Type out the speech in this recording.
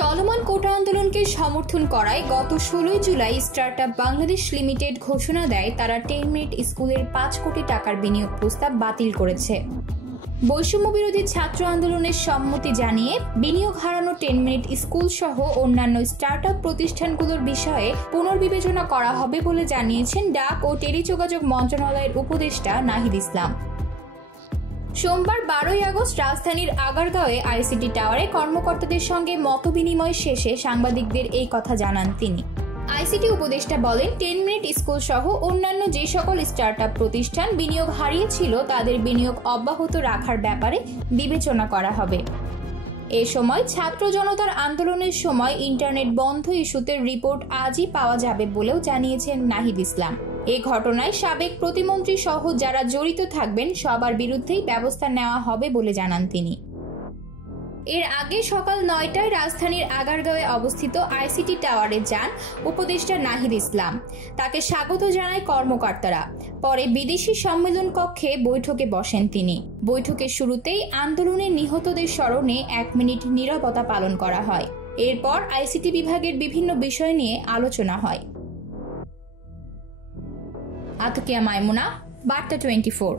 চলমান কোটা আন্দোলনকে সমর্থন করায় গত 16 জুলাই স্টার্টআপ বাংলাদেশ লিমিটেড ঘোষণা দেয় তারা 10 মিনিট স্কুলের 5 কোটি টাকার বিনিয়োগ প্রস্তাব বাতিল করেছে। বৈষম্য বিরোধী ছাত্র আন্দোলনের সম্মতি জানিয়ে বিনিয়োগ হারানো 10 মিনিট স্কুল সহ অন্যান্য স্টার্টআপ প্রতিষ্ঠানগুলোর বিষয়ে পুনর্বিবেচনা করা হবে বলে জানিয়েছেন ডাক ও টেলিযোগাযোগ মন্ত্রণালয়ের উপদেষ্টা নাহিদ ইসলাম। সোমবার 12 আগস্ট রাজধানীর আগারগাঁওয়ে আইসিটি টাওয়ারে কর্মকর্তাদের সঙ্গে মতবিনিময় শেষে সাংবাদিকদের এই কথা জানান তিনি। আইসিটি উপদেষ্টা বলেন, 10 মিনিট স্কুল সহ অন্যান্য যে সকল স্টার্টআপ প্রতিষ্ঠান বিনিয়োগ হারিয়েছিল তাদের বিনিয়োগ অব্যাহত রাখার ব্যাপারে বিবেচনা করা হবে। এ সময় ছাত্র জনতার আন্দোলনের সময় ইন্টারনেট বন্ধ ইস্যুতে রিপোর্ট আজই পাওয়া যাবে বলেও জানিয়েছেন নাহিদ ইসলাম। এ ঘটনায় সাবেক প্রতিমন্ত্রী সহ যারা জড়িত থাকবেন সবার বিরুদ্ধেই ব্যবস্থা নেওয়া হবে বলে জানান তিনি। এর আগে সকাল 9টায় রাজধানীর আগারগাঁওয়ে অবস্থিত আইসিটি টাওয়ারে যান উপদেষ্টা নাহিদ ইসলাম। তাকে স্বাগত জানায় কর্মকর্তারা। পরে বিদেশি সম্মেলন কক্ষে বৈঠকে বসেন তিনি। বৈঠকের শুরুতেই আন্দোলনে নিহতদের স্মরণে 1 মিনিট নীরবতা পালন করা হয়। এরপর আইসিটি বিভাগের বিভিন্ন বিষয় নিয়ে আলোচনা হয়। আতকিয়া মাইমুনা, বার্তা 24।